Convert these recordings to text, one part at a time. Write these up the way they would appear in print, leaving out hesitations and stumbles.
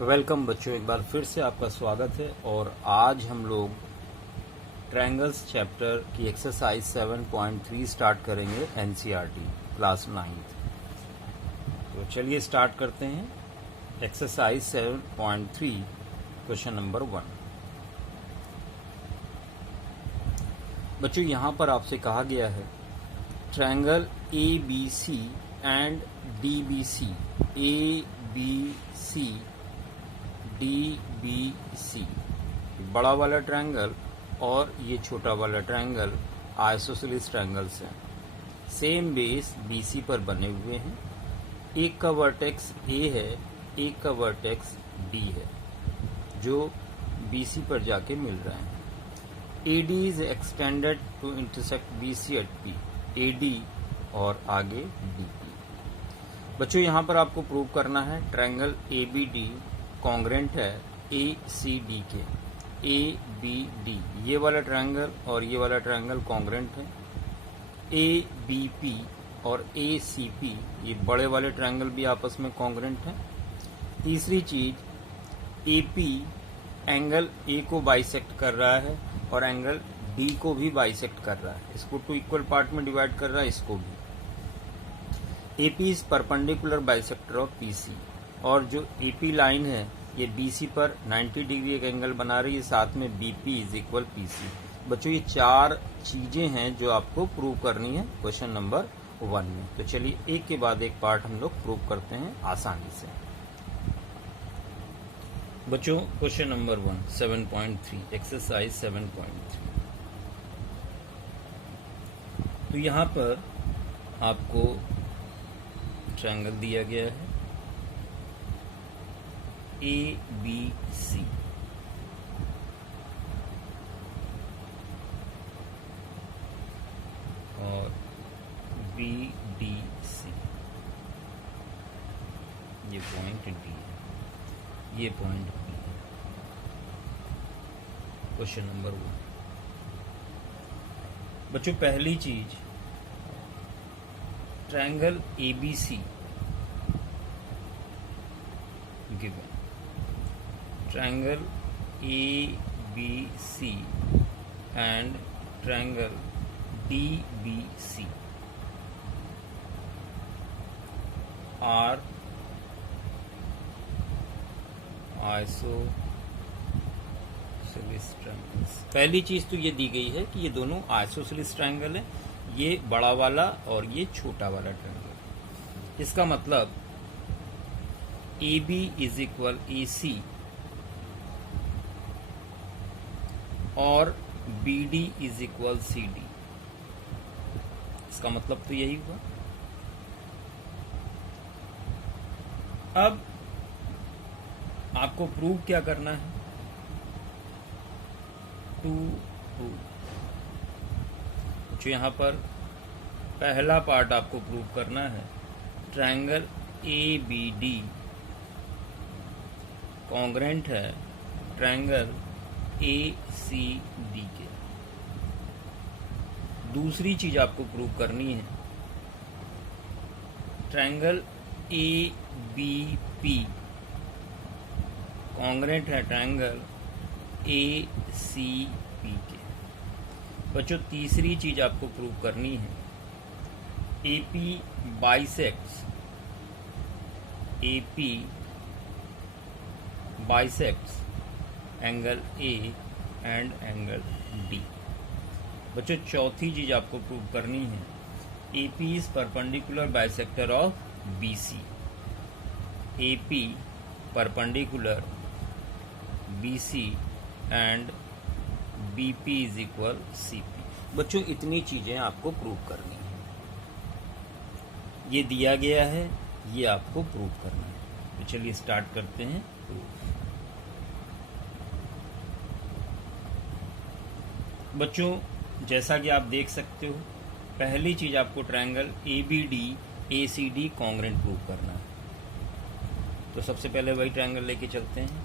Welcome बच्चों, एक बार फिर से आपका स्वागत है। और आज हम लोग ट्रायंगल्स चैप्टर की एक्सरसाइज 7.3 स्टार्ट करेंगे, एनसीईआरटी क्लास 9th। तो चलिए स्टार्ट करते हैं। Exercise 7.3 question number 1। बच्चों यहाँ पर आपसे कहा गया है triangle A B C and D B C, A B C D B C, बड़ा वाला ट्रायंगल और ये छोटा वाला ट्रायंगल आइसोसेलेस ट्रायंगल्स हैं। सेम बेस बीसी पर बने हुए हैं। एक का वर्टेक्स ए है, एक का वर्टेक्स डी है, जो बीसी पर जाके मिल रहे हैं। AD is extended to intersect BC at P, AD और आगे DP। बच्चों यहाँ पर आपको प्रूव करना है ट्रायंगल ABD कॉन्ग्रेंट है ACD के। ABD ये वाला ट्रायंगल और ये वाला ट्रायंगल कॉन्ग्रेंट है। ABP और ACP ये बड़े वाले ट्रायंगल भी आपस में कॉन्ग्रेंट है। तीसरी चीज AP एंगल A को बाइसेक्ट कर रहा है और एंगल D को भी बाइसेक्ट कर रहा है। इसको 2 इक्वल पार्ट में डिवाइड कर रहा है, इसको भी। AP is perpendicular bisector of PC, और जो AP लाइन है ये BC पर 90 डिग्री एक एंगल बना रही है, साथ में BP इज इक्वल PC। बच्चों ये 4 चीजें हैं जो आपको प्रूव करनी है क्वेश्चन नंबर 1 में। तो चलिए एक के बाद एक पार्ट हम लोग प्रूव करते हैं आसानी से। बच्चों क्वेश्चन नंबर 1 7.3 एक्सरसाइज 7.3। तो यहाँ पर आपको ट्रायंगल दिया गया है ABC, और BDC, ये पॉइंट D है, ये पॉइंट B है। Question number 1। बच्चों पहली चीज, triangle ABC given, triangle ABC and triangle DBC are isosceles triangles. पहली चीज तो ये दी गई है कि ये दोनों आइसोसेलेस ट्रायंगल है, ये बड़ा वाला और ये छोटा वाला ट्रायंगल। इसका मतलब AB इज इक्वल AC और BD इज इक्वल CD। इसका मतलब तो यही हुआ। अब आपको प्रूव क्या करना है? 2 2। जो यहाँ पर पहला पार्ट आपको प्रूव करना है, ट्रायंगल ABD कॉन्ग्रेंट है ट्रायंगल ACD के। दूसरी चीज आपको प्रूव करनी है, ट्रायंगल ABP कॉन्ग्रेंट है ट्रायंगल ACP के। बच्चों तीसरी चीज आपको प्रूव करनी है, AP bisects angle A and angle D। बच्चों चौथी चीज आपको प्रूव करनी है, AP is perpendicular bisector of BC, AP perpendicular BC and BP is equal CP। बच्चों इतनी चीजें आपको प्रूव करनी है। ये दिया गया है, ये आपको प्रूव करना है। तो चलिए स्टार्ट करते हैं। बच्चों जैसा कि आप देख सकते हो, पहली चीज आपको triangle ABD ACD congruent prove करना है। तो सबसे पहले वही ट्रायंगल लेके चलते हैं।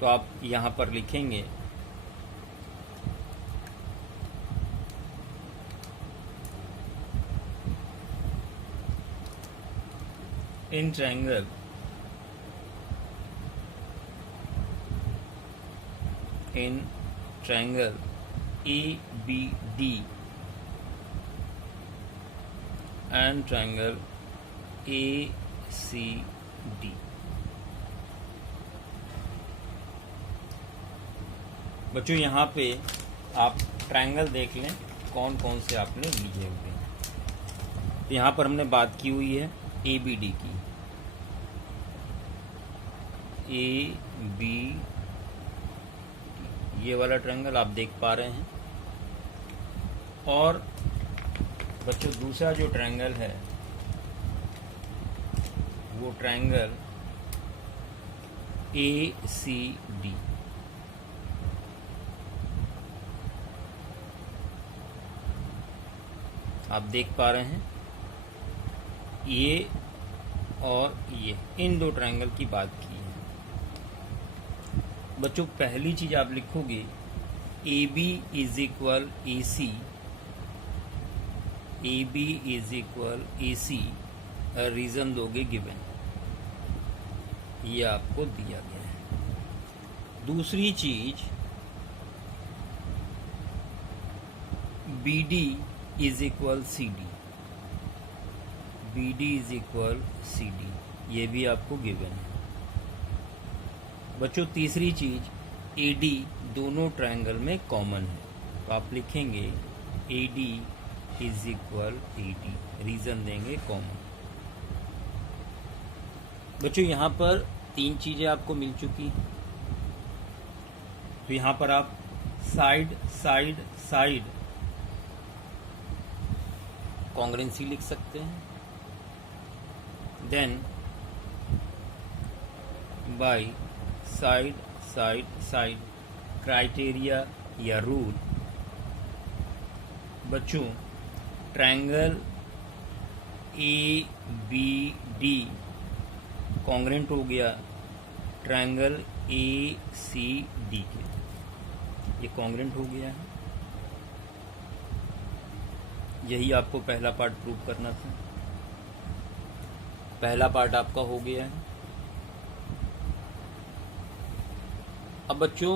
तो आप यहां पर लिखेंगे in triangle in triangle ABD and triangle ACD. बच्चों यहाँ पे आप ट्रायंगल देख लें कौन कौन से आपने लिए हुए हैं। तो यहाँ पर हमने बात की हुई है ABD की, AB ये वाला ट्रायंगल आप देख पा रहे हैं। और बच्चों दूसरा जो ट्रायंगल है वो ट्रायंगल ACD। आप देख पा रहे हैं ये और ये, इन दो ट्रायंगल की बात की है। बच्चों पहली चीज आप लिखोगे AB is equal AC, AB is equal AC, reason दोगे गिवन, ये आपको दिया गया है। दूसरी चीज BD is equal CD, BD is equal CD, ये भी आपको गिवन है। बच्चों तीसरी चीज AD दोनों ट्रायंगल में कॉमन है, तो आप लिखेंगे AD is equal AD, reason देंगे कॉमन। बच्चों यहाँ पर तीन चीजें आपको मिल चुकी हैं, तो यहाँ पर आप साइड साइड साइड कॉन्ग्रुएंसी लिख सकते हैं। Then by side side side criteria या रूल। बच्चों ट्रायंगल ABD कॉन्ग्रुएंट हो गया ट्रायंगल ACD के, ये कॉन्ग्रुएंट हो गया है। यही आपको पहला पार्ट प्रूव करना था, पहला पार्ट आपका हो गया है। अब बच्चों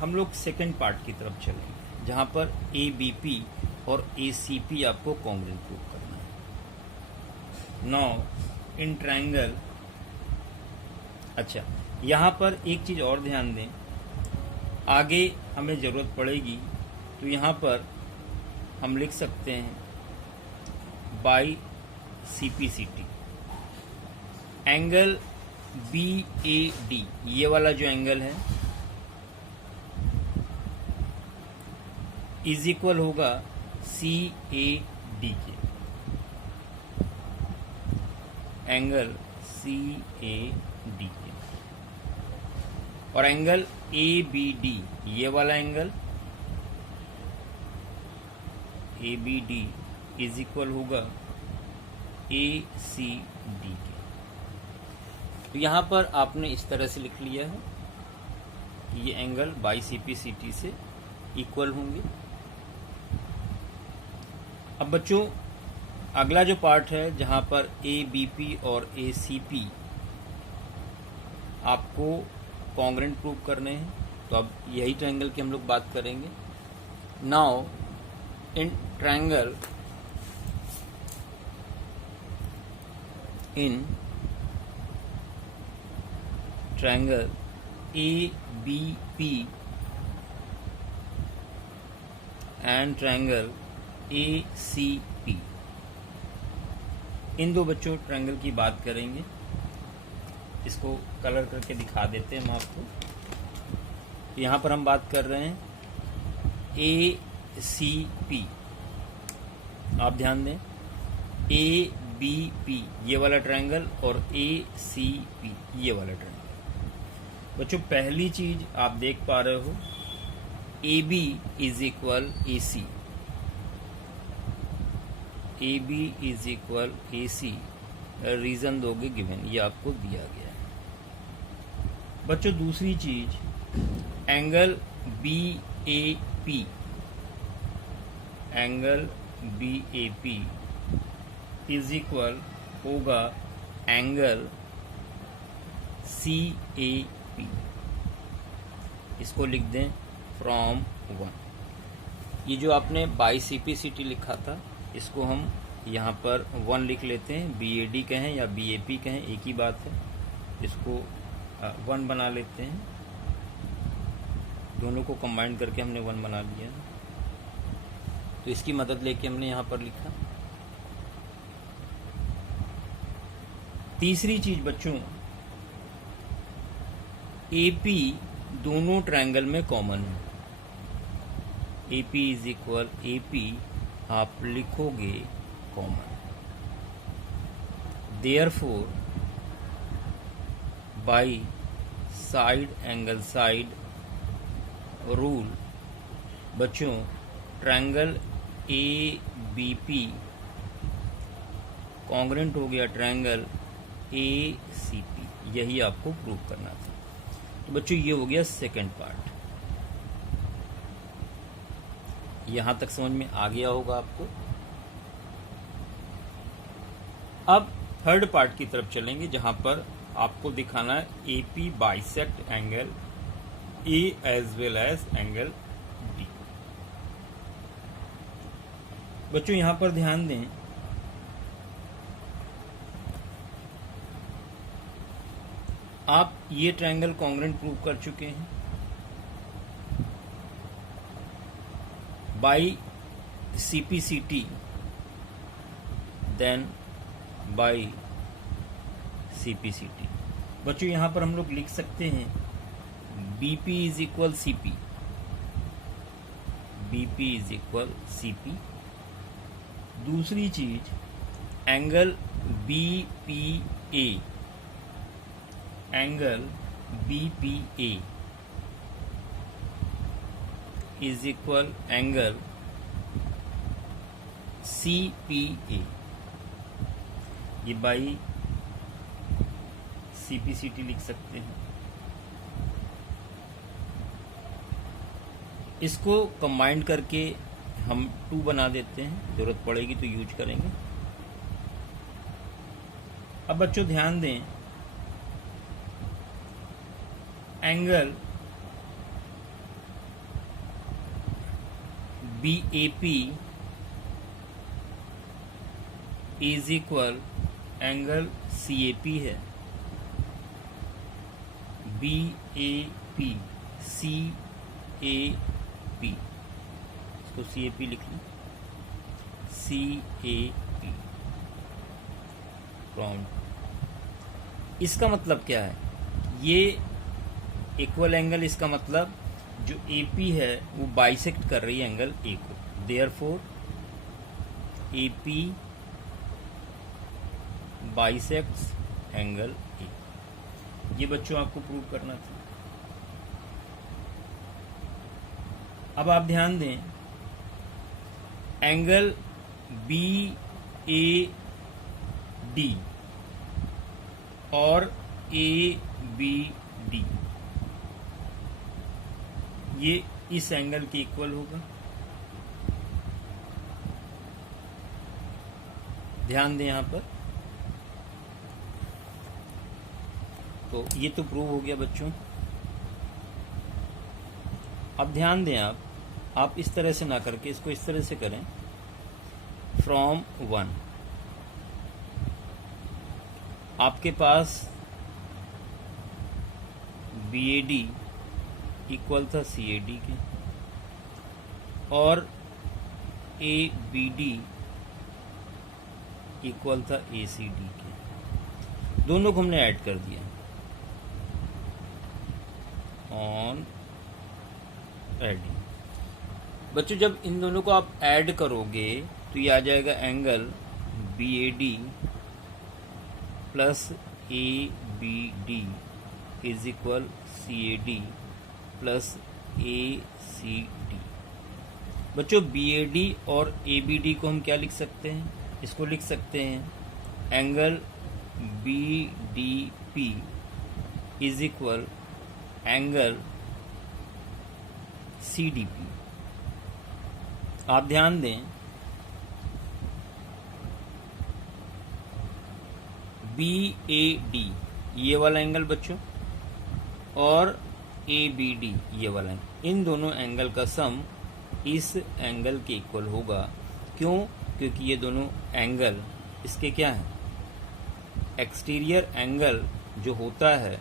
हम लोग सेकंड पार्ट की तरफ चलेंगे, जहां पर ABP और ACP आपको कॉन्ग्रुएंट प्रूव करना है। नाउ इन ट्रायंगल, अच्छा यहां पर एक चीज और ध्यान दें, आगे हमें जरूरत पड़ेगी तो यहां पर हम लिख सकते हैं बाई CPCT। एंगल BAD, ये वाला जो एंगल है इज इक्वल होगा CAD के, एंगल CAD के। और एंगल ABD, ये वाला एंगल ABD इज इक्वल होगा ACD के। तो यहाँ पर आपने इस तरह से लिख लिया है कि ये एंगल बाई CPCT से इक्वल होंगे। अब बच्चों अगला जो पार्ट है जहाँ पर ABP और ACP आपको कॉन्ग्रुएंट प्रूव करने हैं, तो अब यही ट्रायंगल की हम लोग बात करेंगे। Now in triangle ABP and triangle ACP, इन दो बच्चों ट्रायंगल की बात करेंगे। इसको कलर करके दिखा देते हैं हम आपको। यहाँ पर हम बात कर रहे हैं ACP, आप ध्यान दें ABP ये वाला ट्रायंगल और ACP ये वाला ट्रायंगल। बच्चों पहली चीज आप देख पा रहे हो AB is equal AC, AB is equal AC, reason दोगे गिवन, ये आपको दिया गया है। बच्चों दूसरी चीज angle BAP, angle BAP is equal होगा एंगल CAP। इसको लिख दें फ्रॉम 1। ये जो आपने बाई CPCT लिखा था इसको हम यहाँ पर 1 लिख लेते हैं। BAD कहें या BAP कहें एक ही बात है, इसको 1 बना लेते हैं। दोनों को कंबाइन करके हमने 1 बना लिया, तो इसकी मदद लेके हमने यहाँ पर लिखा। तीसरी चीज बच्चों, AP दोनों ट्रायंगल में कॉमन है। AP इज इक्वल AP आप लिखोगे common. Therefore by side angle side rule बच्चों ट्रायंगल ABP कॉन्ग्रेंट हो गया ट्रायंगल ACP। यही आपको प्रूव करना था। तो बच्चों ये हो गया सेकंड पार्ट। यहां तक समझ में आ गया होगा आपको। अब थर्ड पार्ट की तरफ चलेंगे जहां पर आपको दिखाना है AP bisect angle A as well as angle B। बच्चों यहां पर ध्यान दें, आप ये ट्रायंगल कॉन्ग्रेंट प्रूव कर चुके हैं by CPCT then by CPCT। बच्चों यहां पर हम लोग लिख सकते हैं BP is equal CP, BP is equal CP। दूसरी चीज angle BPA, angle BPA is equal angle CPA। ये बाई CPCT लिख सकते हैं। इसको कंबाइंड करके हम 2 बना देते हैं, जरूरत पड़ेगी तो यूज करेंगे। अब बच्चों ध्यान दें, angle BAP is equal angle CAP है। BAP CAP, इसको CAP लिख लें, CAP फ्रॉम। इसका मतलब क्या है? ये इक्वल एंगल, इसका मतलब जो AP है वो बाइसेक्ट कर रही है एंगल A को। Therefore AP bisects angle A। ये बच्चों आपको प्रूव करना था। अब आप ध्यान दें, एंगल BAD और ABD ये इस एंगल के इक्वल होगा। ध्यान दें यहां पर, तो ये तो प्रूव हो गया बच्चों। अब ध्यान दें, आप इस तरह से ना करके इसको इस तरह से करें, फ्रॉम 1। आपके पास BAD इक्वल था CAD के और ABD इक्वल था ACD के। दोनों को हमने ऐड कर दिया ऑन एडिंग। बच्चों जब इन दोनों को आप ऐड करोगे तो ये आ जाएगा angle BAD plus ABD is equal CAD plus ACD। बच्चों BAD और ABD को हम क्या लिख सकते हैं? इसको लिख सकते हैं angle BDP is equal angle CDP। आप ध्यान दें, BAD ये वाला एंगल बच्चों और ABD ये वाला है, इन दोनों एंगल का सम इस एंगल के इक्वल होगा। क्यों? क्योंकि ये दोनों एंगल इसके क्या है, एक्सटीरियर एंगल जो होता है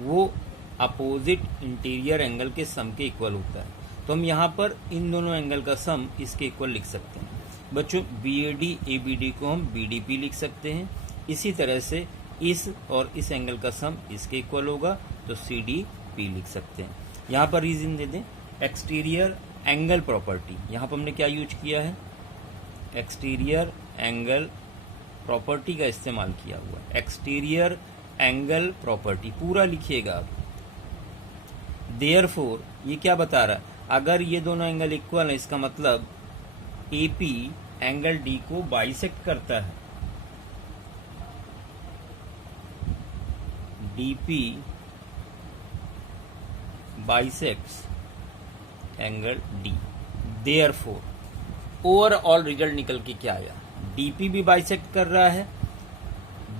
वो अपोजिट इंटीरियर एंगल के सम के इक्वल होता है। तो हम यहाँ पर इन दोनों एंगल का सम इसके इक्वल लिख सकते हैं। बच्चों BAD ABD को हम BDP लिख सकते हैं। इसी तरह से इस और इस एंगल का सम इसके इक्वल होगा तो CDP लिख सकते हैं। यहाँ पर रीजन दे दें, एक्सटीरियर एंगल प्रॉपर्टी, यहाँ पर हमने क्या यूज किया है, एक्सटीरियर एंगल प्रॉपर्टी का इस्तेमाल किया हुआ है। एक्सटीरियर एंगल प्रॉपर्टी पूरा लिखिएगा आप। देयरफॉर ये क्या बता रहा है, अगर ये दोनों एंगल इक्वल है इसका मतलब AP एंगल D को बाइसेक्ट करता है, DP bisects angle D। Therefore overall result निकल के क्या आया, DP भी बाइसेक्ट कर रहा है,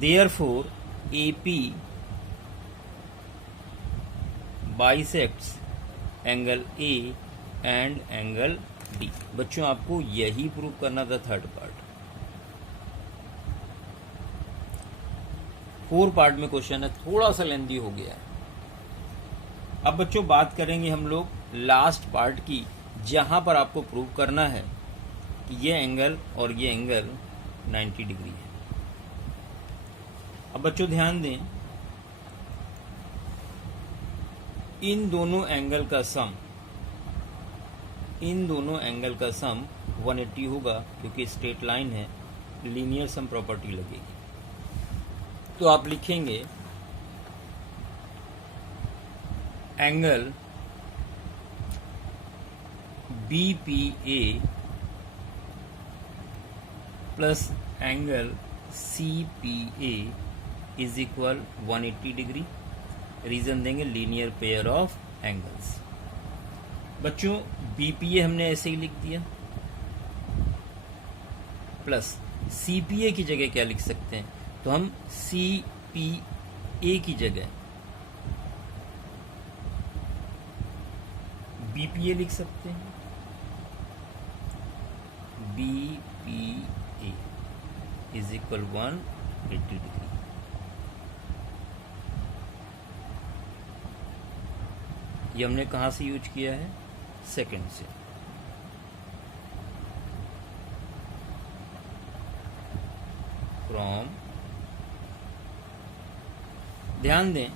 therefore AP bisects angle A and angle D। बच्चों आपको यही प्रूव करना था थर्ड पार्ट। 4 पार्ट में क्वेश्चन है, थोड़ा सा लेंथी हो गया है। अब बच्चों बात करेंगे हम लोग लास्ट पार्ट की, जहां पर आपको प्रूव करना है कि ये एंगल और ये एंगल 90 डिग्री है। अब बच्चों ध्यान दें, इन दोनों एंगल का सम 180 होगा क्योंकि स्ट्रेट लाइन है, लीनियर सम प्रॉपर्टी लगेगी। तो आप लिखेंगे angle BPA plus angle CPA is equal 180 degree. Reason देंगे लीनियर पेयर ऑफ एंगल्स। बच्चों BPA हमने ऐसे ही लिख दिया, प्लस CPA की जगह क्या लिख सकते हैं, तो हम CPA की जगह BPA लिख सकते हैं। BPA is equal 180 degree. ये हमने कहां से यूज किया है, सेकंड से। फ्रॉम, ध्यान दें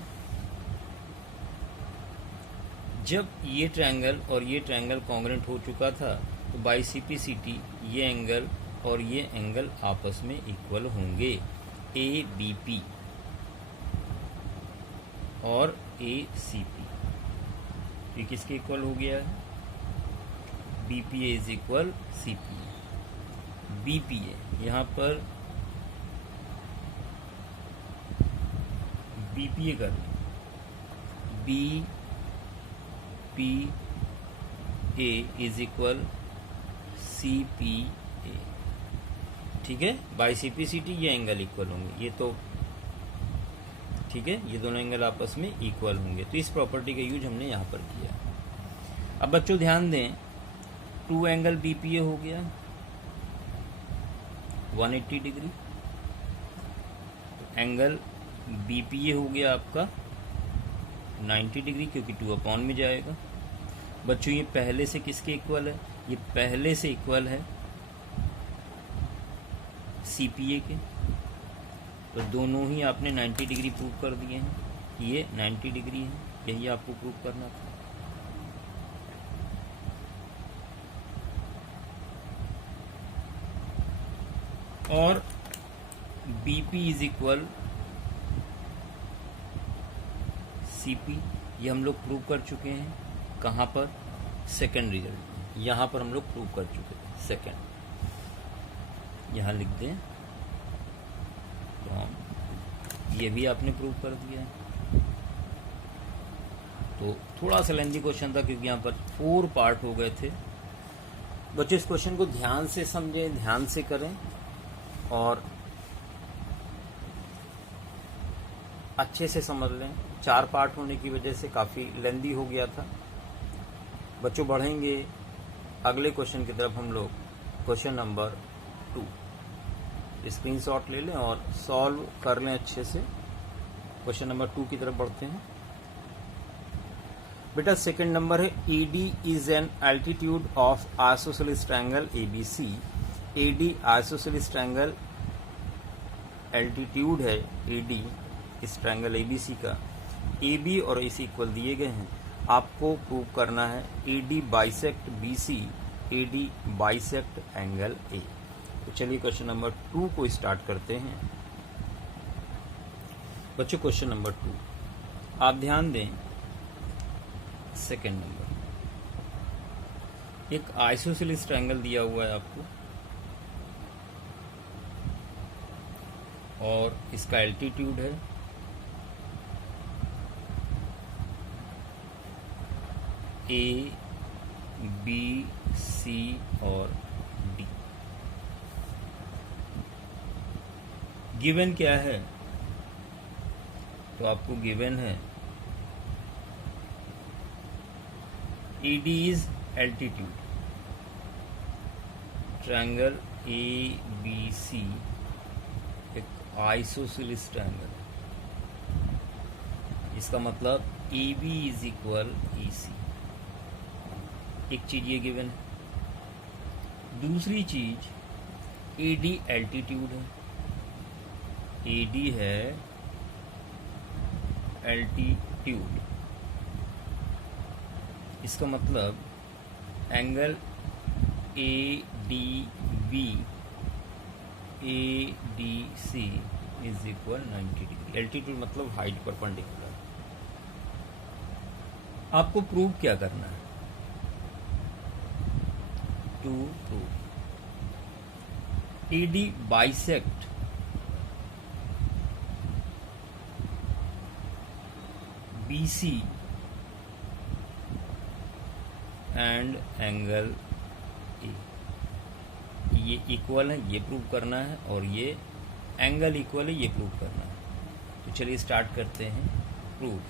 जब ये ट्रायंगल और ये ट्रायंगल कॉन्ग्रुएंट हो चुका था तो बाई CPCT ये एंगल और ये एंगल आपस में इक्वल होंगे। ABP और ACP ये किसके इक्वल हो गया है, BPA is equal CPA। BPA यहाँ पर BPA कर लें, BPA इज इक्वल CPA, ठीक है। बाई CPCT ये एंगल इक्वल होंगे, ये तो ठीक है, ये दोनों एंगल आपस में इक्वल होंगे। तो इस प्रॉपर्टी का यूज हमने यहाँ पर किया। अब बच्चों ध्यान दें, 2 एंगल BPA हो गया 180 डिग्री, एंगल BPA हो गया आपका 90 डिग्री क्योंकि 2 में जाएगा। बच्चों ये पहले से किसके इक्वल है, ये पहले से इक्वल है CPA के, तो दोनों ही आपने 90 डिग्री प्रूव कर दिए हैं, ये 90 डिग्री है, यही आपको प्रूव करना था। और BP इज इक्वल CP, ये हम लोग प्रूव कर चुके हैं। कहाँ पर, सेकंड रिजल्ट, यहाँ पर हम लोग प्रूव कर चुके हैं सेकंड। यहाँ लिख दें, तो ये भी आपने प्रूव कर दिया है। तो थोड़ा सा लेंथी क्वेश्चन था क्योंकि यहाँ पर 4 पार्ट हो गए थे। बच्चों इस क्वेश्चन को ध्यान से समझें, ध्यान से करें और अच्छे से समझ लें, 4 पार्ट होने की वजह से काफ़ी लेंदी हो गया था। बच्चों बढ़ेंगे अगले क्वेश्चन की तरफ हम लोग। क्वेश्चन नंबर 2 स्क्रीनशॉट ले लें और सॉल्व कर लें अच्छे से। क्वेश्चन नंबर 2 की तरफ बढ़ते हैं। बेटा सेकंड नंबर है AD is an altitude of isosceles triangle ABC। AD isosceles triangle altitude है AD इस ट्रायंगल ABC का। AB और AC इक्वल दिए गए हैं। आपको प्रूव करना है AD bisect BC, AD bisect angle A। तो चलिए क्वेश्चन नंबर 2 को स्टार्ट करते हैं। बच्चों क्वेश्चन नंबर 2 आप ध्यान दें। सेकेंड नंबर, एक आइसोसेलेस ट्रायंगल दिया हुआ है आपको और इसका एल्टीट्यूड है A, B, C और D। गिवन क्या है? तो आपको गिवन है AD is altitude, triangle ABC एक आइसोसेलेस ट्रायंगल, इसका मतलब AB इज इक्वल AC। एक चीज ये गिवन है। दूसरी चीज AD एल्टीट्यूड है, AD है एल्टीट्यूड, इसका मतलब angle ADB ADC is equal 90 degree. Altitude मतलब हाइट परपेंडिकुलर। आपको प्रूव क्या करना है? To AD bisect BC and angle A, ये इक्वल है, ये प्रूव करना है, और ये एंगल इक्वल है, ये प्रूव करना है। तो चलिए स्टार्ट करते हैं प्रूफ।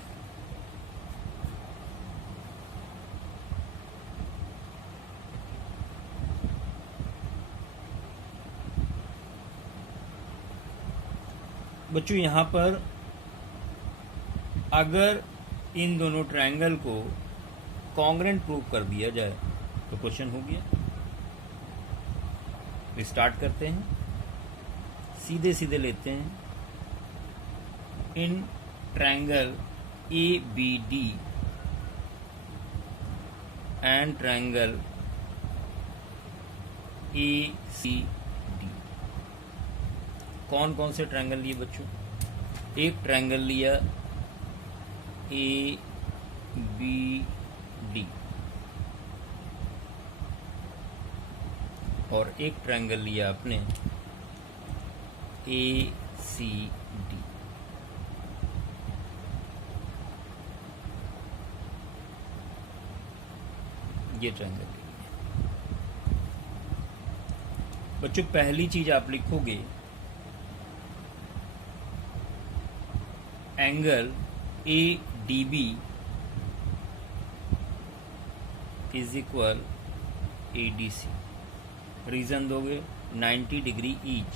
बच्चों यहां पर अगर इन दोनों ट्रायंगल को कॉन्ग्रेंट प्रूव कर दिया जाए तो क्वेश्चन हो गया। तो स्टार्ट करते हैं, सीधे सीधे लेते हैं। In triangle ABD and triangle ACD, कौन कौन से ट्रायंगल लिए बच्चों? एक ट्रायंगल लिया ABD और एक ट्रायंगल लिया आपने ACD। ये ट्रायंगल लिया। बच्चों पहली चीज आप लिखोगे angle ADB is equal ADC। Reason दोगे 90 डिग्री ईच।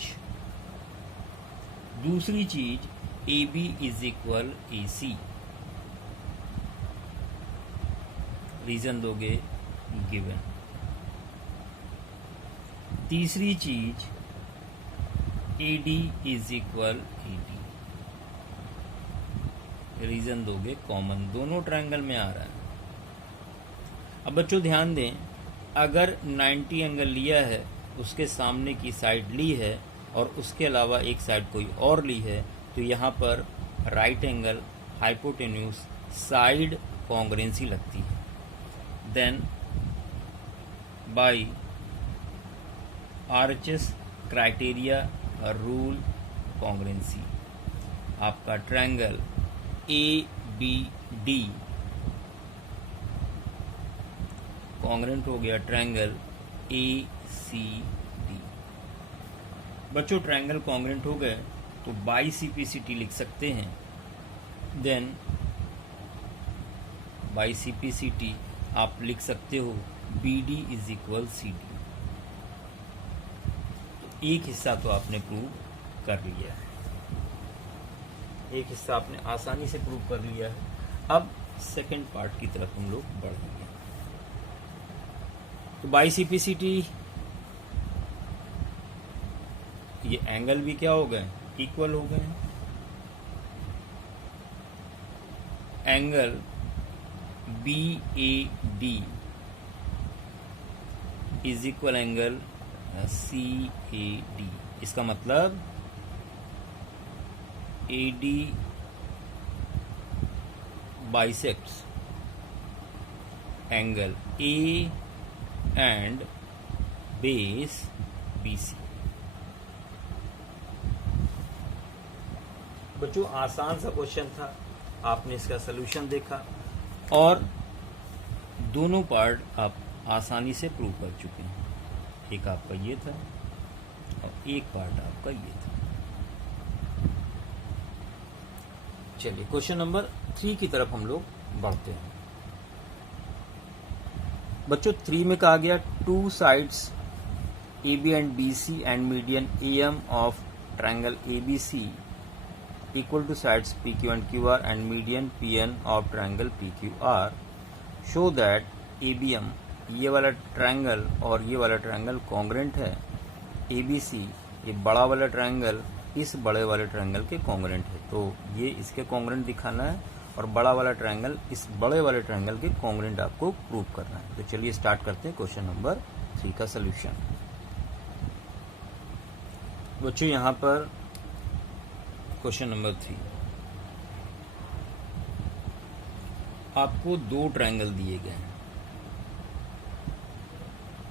दूसरी चीज AB is equal AC। Reason दोगे गिवन। तीसरी चीज AD is equal AD। Reason दोगे कॉमन, दोनों ट्रायंगल में आ रहा है। अब बच्चों ध्यान दें, अगर 90 एंगल लिया है, उसके सामने की साइड ली है और उसके अलावा एक साइड कोई और ली है, तो यहाँ पर right angle hypotenuse side congruency लगती है। Then by RHS criteria rule congruency आपका ट्रायंगल ABD कॉन्ग्रेंट हो गया ट्रायंगल ACD। बच्चों ट्रायंगल कॉन्ग्रेंट हो गए तो बाई CPCT लिख सकते हैं। देन बाई CPCT आप लिख सकते हो BD इज इक्वल CD। तो एक हिस्सा तो आपने प्रूव कर लिया है, एक हिस्सा आपने आसानी से प्रूव कर लिया है। अब सेकंड पार्ट की तरफ हम लोग बढ़ेंगे। तो बाई CPCT ये एंगल भी क्या हो गए, इक्वल हो गए। Angle BAD is equal angle CAD। इसका मतलब AD bisects angle A and base BC। बच्चों आसान सा क्वेश्चन था, आपने इसका सलूशन देखा और दोनों पार्ट आप आसानी से प्रूव कर चुके हैं। एक आपका ये था और एक पार्ट आपका ये था। चलिए क्वेश्चन नंबर 3 की तरफ हम लोग बढ़ते हैं। बच्चों 3 में कहा गया two sides AB and BC and median AM of triangle ABC equal to sides PQ and QR and median PN of triangle PQR show that ABM ये वाला ट्रायंगल और ये वाला ट्रायंगल कॉन्ग्रेंट है। ABC ये बड़ा वाला ट्रायंगल इस बड़े वाले ट्रायंगल के कॉन्ग्रेंट है, तो ये इसके कॉन्ग्रेंट दिखाना है और बड़ा वाला ट्रायंगल इस बड़े वाले ट्रायंगल के कॉन्ग्रेंट आपको प्रूव करना है। तो चलिए स्टार्ट करते हैं क्वेश्चन नंबर 3 का सोल्यूशन। बच्चों यहाँ पर क्वेश्चन नंबर 3, आपको दो ट्रायंगल दिए गए हैं।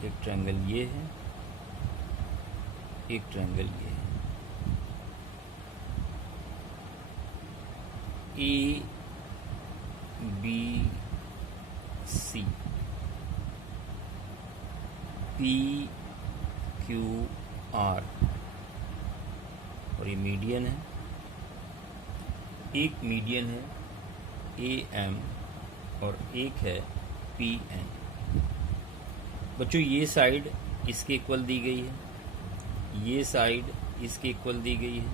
एक ट्रायंगल ये है, एक ट्रायंगल ये है। ABC PQR और ये मीडियन है। एक मीडियन है AM और एक है PN। बच्चों ये साइड इसके इक्वल दी गई है, ये साइड इसके इक्वल दी गई है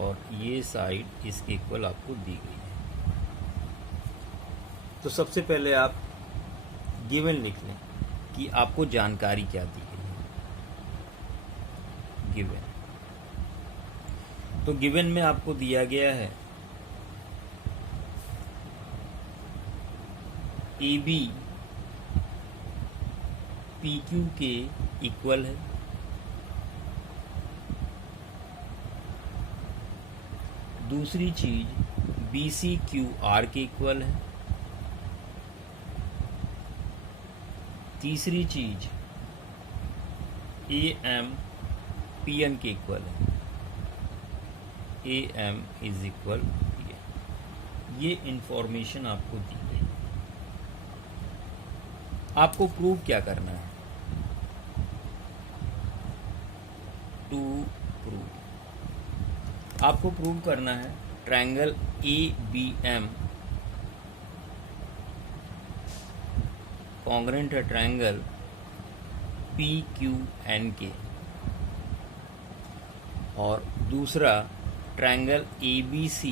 और ये साइड इसके इक्वल आपको दी गई है। तो सबसे पहले आप गिवन लिख लें कि आपको जानकारी क्या दी गई है। गिवन, तो गिवन में आपको दिया गया है AB PQ के इक्वल है। दूसरी चीज BC QR के इक्वल है। तीसरी चीज AM PN के इक्वल है। AM is equal PN। ये इंफॉर्मेशन आपको दी गई। आपको प्रूव क्या करना है? टू प्रूव आपको प्रूव करना है ट्रायंगल ABM कॉन्ग्रेंट है ट्रायंगल PQN के, और दूसरा ट्रायंगल ABC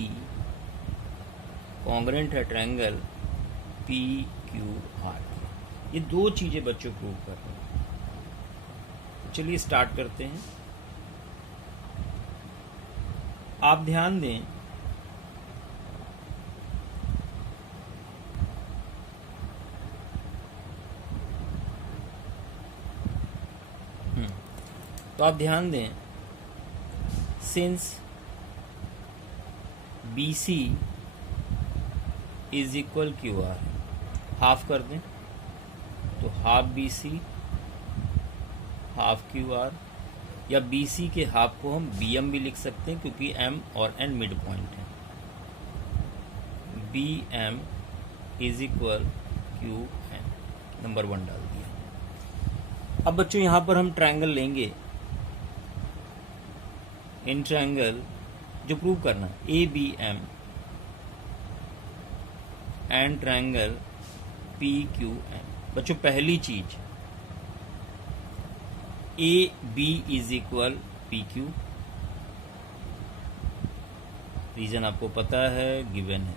कॉन्ग्रेंट है ट्रायंगल PQR। ये दो चीजें बच्चों प्रूव कर रहे हैं। चलिए स्टार्ट करते हैं। आप ध्यान दें तो आप ध्यान दें, since BC is equal QR, half कर दें तो हाफ BC हाफ QR, या BC के हाफ को हम BM भी लिख सकते हैं क्योंकि M और N मिड पॉइंट है। BM is equal QN, number 1 डाल दिया। अब बच्चों यहां पर हम ट्रायंगल लेंगे, इन ट्रायंगल जो प्रूव करना है ABM and triangle P Q N. बच्चों पहली चीज A B is equal P Q, reason आपको पता है, गिवन है।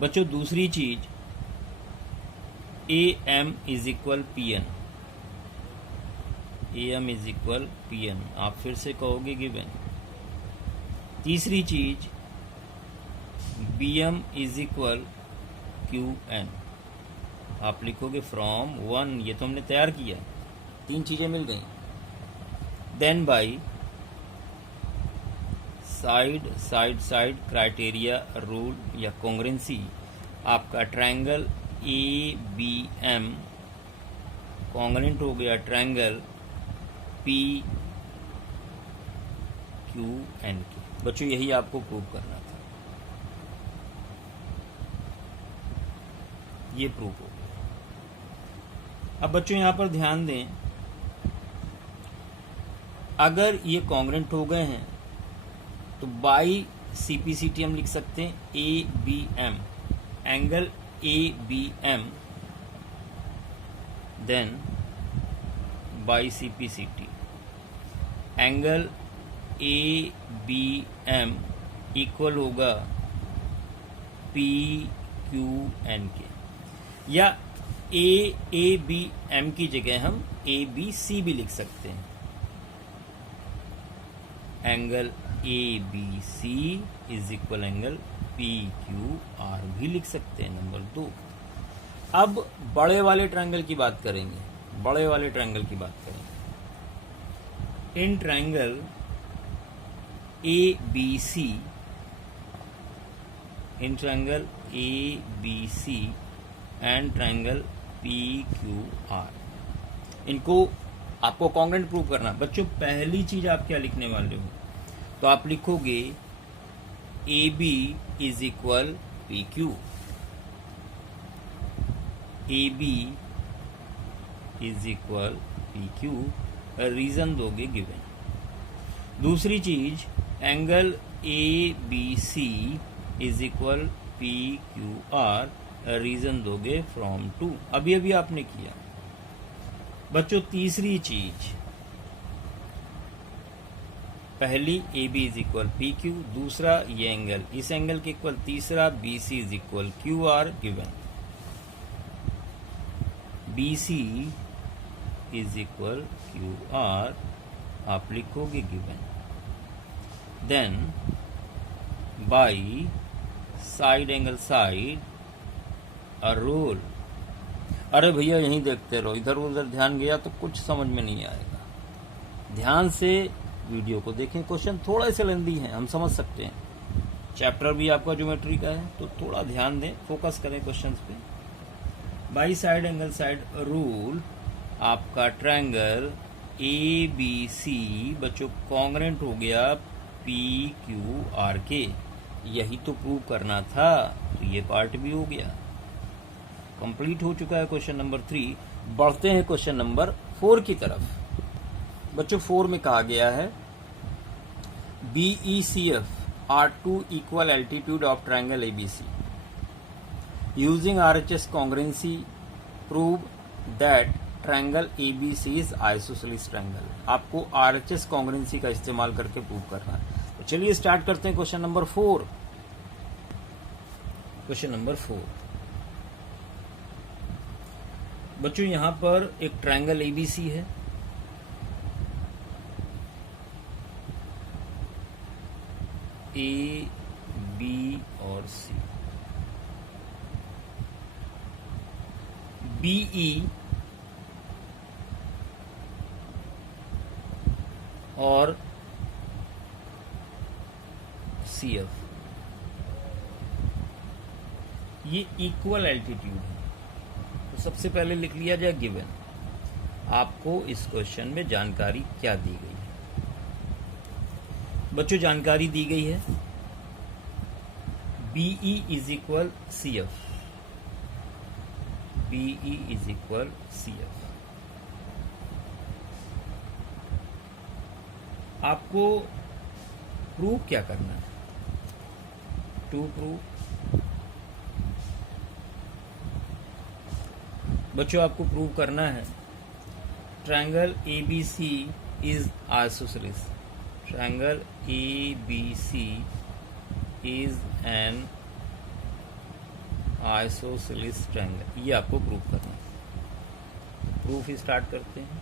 बच्चों दूसरी चीज A M is equal P N, A M is equal P N, आप फिर से कहोगे गिवन। तीसरी चीज B M is equal Q N, आप लिखोगे फ्रॉम वन, ये तो हमने तैयार किया, तीन चीजें मिल गई। Then by side side side criteria rule या कॉन्ग्रेंसी, आपका triangle A B M congruent हो गया ट्रायंगल पी क्यू एन के। बच्चों यही आपको प्रूव करना था, ये प्रूव हो गया। अब बच्चों यहां पर ध्यान दें, अगर ये कॉन्ग्रेंट हो गए हैं तो बाई सीपीसीटी हम लिख सकते हैं A B M, angle A B M, then by CPCT angle A B M equal होगा पी क्यू एन के, या ए बी एम की जगह हम ए बी सी भी लिख सकते हैं, angle A B C is equal angle P Q R भी लिख सकते हैं। नंबर 2, अब बड़े वाले ट्रायंगल की बात करेंगे, बड़े वाले ट्रायंगल की बात करेंगे। In triangle A B C, in triangle A B C and triangle P Q R, इनको आपको कॉन्ग्रेंट प्रूव करना। बच्चों पहली चीज आप क्या लिखने वाले हो, तो आप लिखोगे A B is equal P Q, A B is equal P Q, reason दोगे गिवन। दूसरी चीज angle A B C is equal P Q R, reason दोगे फ्रॉम टू, अभी अभी आपने किया। बच्चों तीसरी चीज, पहली A B is equal P Q, दूसरा ये एंगल इस एंगल के इक्वल, तीसरा B C is equal Q R given, B C is equal Q R आप लिखोगे given. Then by side angle side uh rule, अरे भैया यहीं देखते रहो, इधर उधर ध्यान गया तो कुछ समझ में नहीं आएगा, ध्यान से वीडियो को देखें। क्वेश्चन थोड़ा सा लेंदी है, हम समझ सकते हैं, चैप्टर भी आपका ज्योमेट्री का है, तो थोड़ा ध्यान दें, फोकस करें क्वेश्चंस पे। By side angle side rule, आपका ट्रायंगल ए बी सी बच्चों कॉन्ग्रेंट हो गया पी क्यू आर के, यही तो प्रूव करना था, तो ये पार्ट भी हो गया, कंप्लीट हो चुका है क्वेश्चन नंबर 3। बढ़ते हैं क्वेश्चन नंबर 4 की तरफ। बच्चों 4 में कहा गया है BECF are two equal altitude of triangle ABC. Using RHS congruency, prove that triangle ABC is isosceles triangle. आपको RHS congruency का इस्तेमाल करके प्रूव करना है। तो चलिए स्टार्ट करते हैं क्वेश्चन नंबर 4। क्वेश्चन नंबर 4 बच्चों यहां पर एक ट्रायंगल ABC है, ए बी और सी, बीई और सीएफ, ये इक्वल एल्टीट्यूड है। तो सबसे पहले लिख लिया जाए गिवन, आपको इस क्वेश्चन में जानकारी क्या दी गई है। बच्चों जानकारी दी गई है BE is equal C F, BE is equal C F. आपको प्रूव क्या करना है, टू प्रूव बच्चों आपको प्रूव करना है triangle ABC is isosceles. Triangle ABC is an isosceles triangle, ये आपको प्रूव करना है। प्रूफ स्टार्ट करते हैं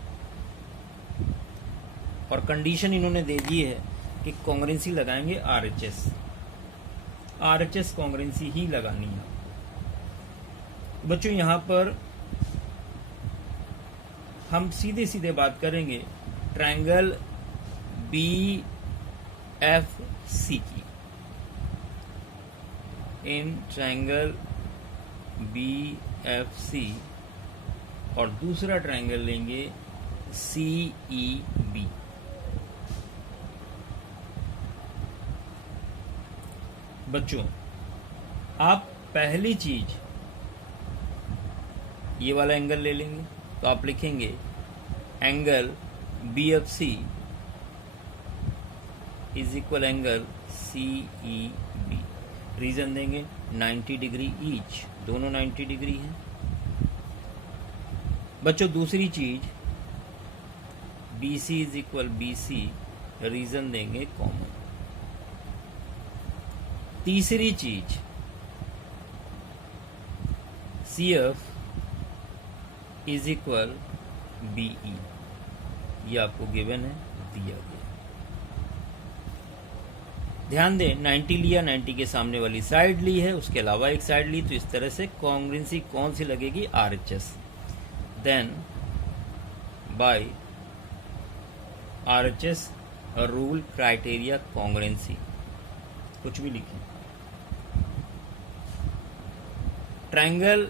और कंडीशन इन्होंने दे दी है कि कॉन्ग्रेंसी लगाएंगे RHS कॉन्ग्रेंसी ही लगानी है। बच्चों यहां पर हम सीधे सीधे बात करेंगे ट्रायंगल BFC की। इन ट्रायंगल BFC और दूसरा ट्रायंगल लेंगे CEB। बच्चों आप पहली चीज ये वाला एंगल ले लेंगे, तो आप लिखेंगे angle BFC is equal angle CEB। Reason देंगे 90 डिग्री ईच, दोनों 90 डिग्री हैं। बच्चों दूसरी चीज BC is equal BC, reason देंगे कॉमन। तीसरी चीज CF इज इक्वल BE, ये आपको गिवन है, दिया गया। ध्यान दें 90 लिया, 90 के सामने वाली साइड ली है, उसके अलावा एक साइड ली, तो इस तरह से कॉन्ग्रेंसी कौन सी लगेगी? RHS। Then by RHS rule criteria congruency, कुछ भी लिखें। ट्रायंगल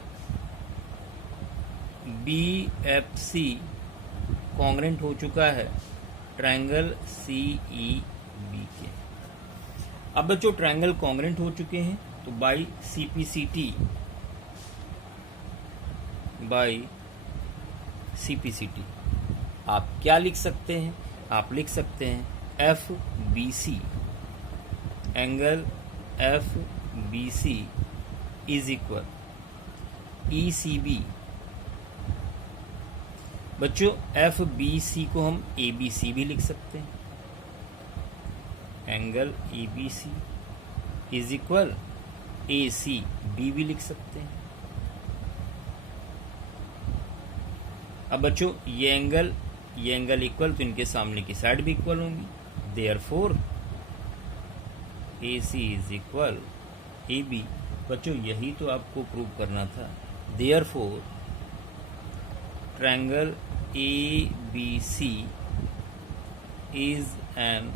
BFC कॉन्ग्रेंट हो चुका है ट्रायंगल CEB के। अब बच्चों ट्रायंगल कॉन्ग्रेंट हो चुके हैं तो बाई CPCT आप क्या लिख सकते हैं? आप लिख सकते हैं FBC, angle FBC is equal ECB। बच्चों FBC को हम ABC भी लिख सकते हैं, angle ABC is equal ACB भी लिख सकते हैं। अब बच्चों ये एंगल इक्वल, तो इनके सामने की साइड भी इक्वल होंगी, therefore AC is equal AB। बच्चों यही तो आपको प्रूव करना था। Therefore triangle ABC is an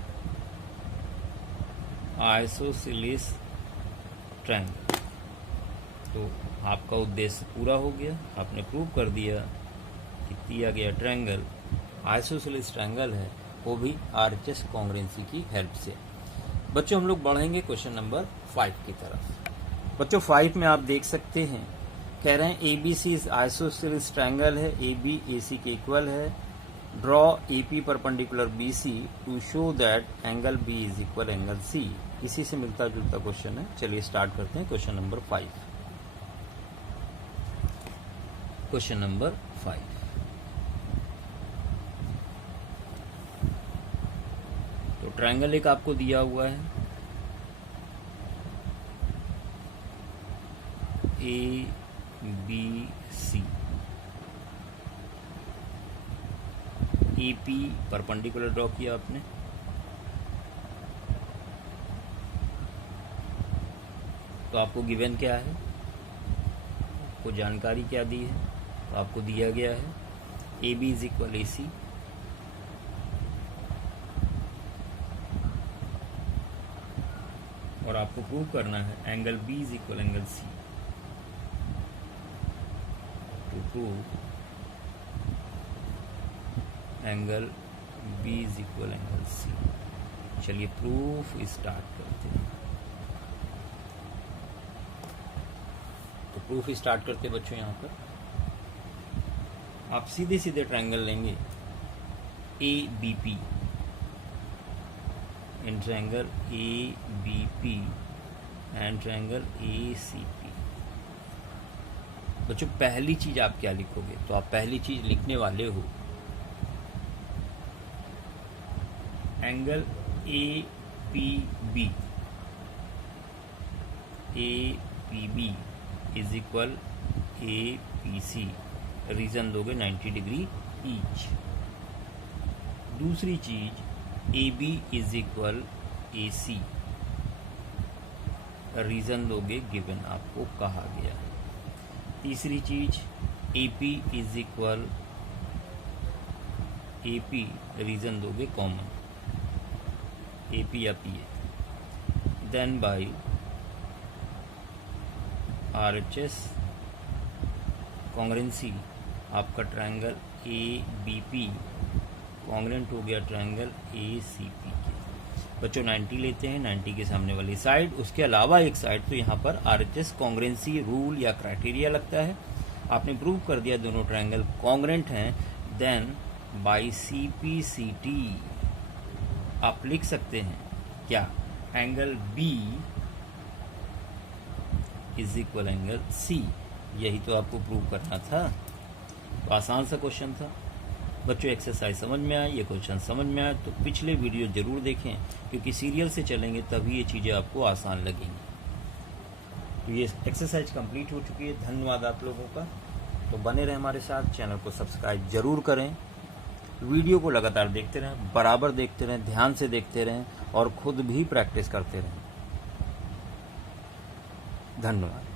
isosceles triangle. तो आपका उद्देश्य पूरा हो गया, आपने प्रूव कर दिया कि दिया गया ट्रायंगल आइसोसेलेस ट्रायंगल है, वो भी RHS कॉन्ग्रेंसी की हेल्प से। बच्चों हम लोग बढ़ेंगे क्वेश्चन नंबर 5 की तरफ। बच्चों 5 में आप देख सकते हैं, कह रहे हैं ABC इज आइसोसेलेस ट्रायंगल है, AB AC के इक्वल है। Draw AP perpendicular BC to show that angle B is equal angle C। इसी से मिलता जुलता क्वेश्चन है। चलिए स्टार्ट करते हैं क्वेश्चन नंबर 5। क्वेश्चन नंबर 5, तो ट्रायंगल एक आपको दिया हुआ है ABC, AP परपेंडिकुलर ड्रॉ किया आपने, तो आपको गिवन क्या है, आपको जानकारी क्या दी है, तो आपको दिया गया है AB इज इक्वल AC, और आपको प्रूव करना है angle B is equal angle C। To prove angle B is equal angle C। चलिए प्रूफ स्टार्ट करते हैं। तो प्रूफ स्टार्ट करते बच्चों, यहाँ पर आप सीधे सीधे ट्रायंगल लेंगे ABP, in triangle ABP and triangle ACP। बच्चों पहली चीज आप क्या लिखोगे? तो आप पहली चीज लिखने वाले हो angle A P B is equal A P C, reason दोगे 90 डिग्री ईच। दूसरी चीज A B is equal A C, reason दोगे गिवन आपको कहा गया। तीसरी चीज A P is equal A P, reason दोगे कॉमन ए पी या P A. Then by R H S congruency, आपका triangle A B P congruent हो गया ट्रायंगल ए सी पी के। बच्चों 90 लेते हैं 90 के सामने वाली साइड, उसके अलावा एक साइड तो यहाँ पर R H S congruency rule या क्राइटेरिया लगता है। आपने प्रूव कर दिया दोनों ट्रायंगल कॉन्ग्रेंट हैं, then by C P C T आप लिख सकते हैं क्या? Angle B is equal angle C. यही तो आपको प्रूव करना था, तो आसान सा क्वेश्चन था। बच्चों एक्सरसाइज समझ में आए, ये क्वेश्चन समझ में आए तो पिछले वीडियो जरूर देखें, क्योंकि सीरियल से चलेंगे तभी ये चीज़ें आपको आसान लगेंगी। तो ये एक्सरसाइज कंप्लीट हो चुकी है। धन्यवाद आप लोगों का। तो बने रहें हमारे साथ, चैनल को सब्सक्राइब जरूर करें, वीडियो को लगातार देखते रहें, बराबर देखते रहें, ध्यान से देखते रहें और खुद भी प्रैक्टिस करते रहें। धन्यवाद।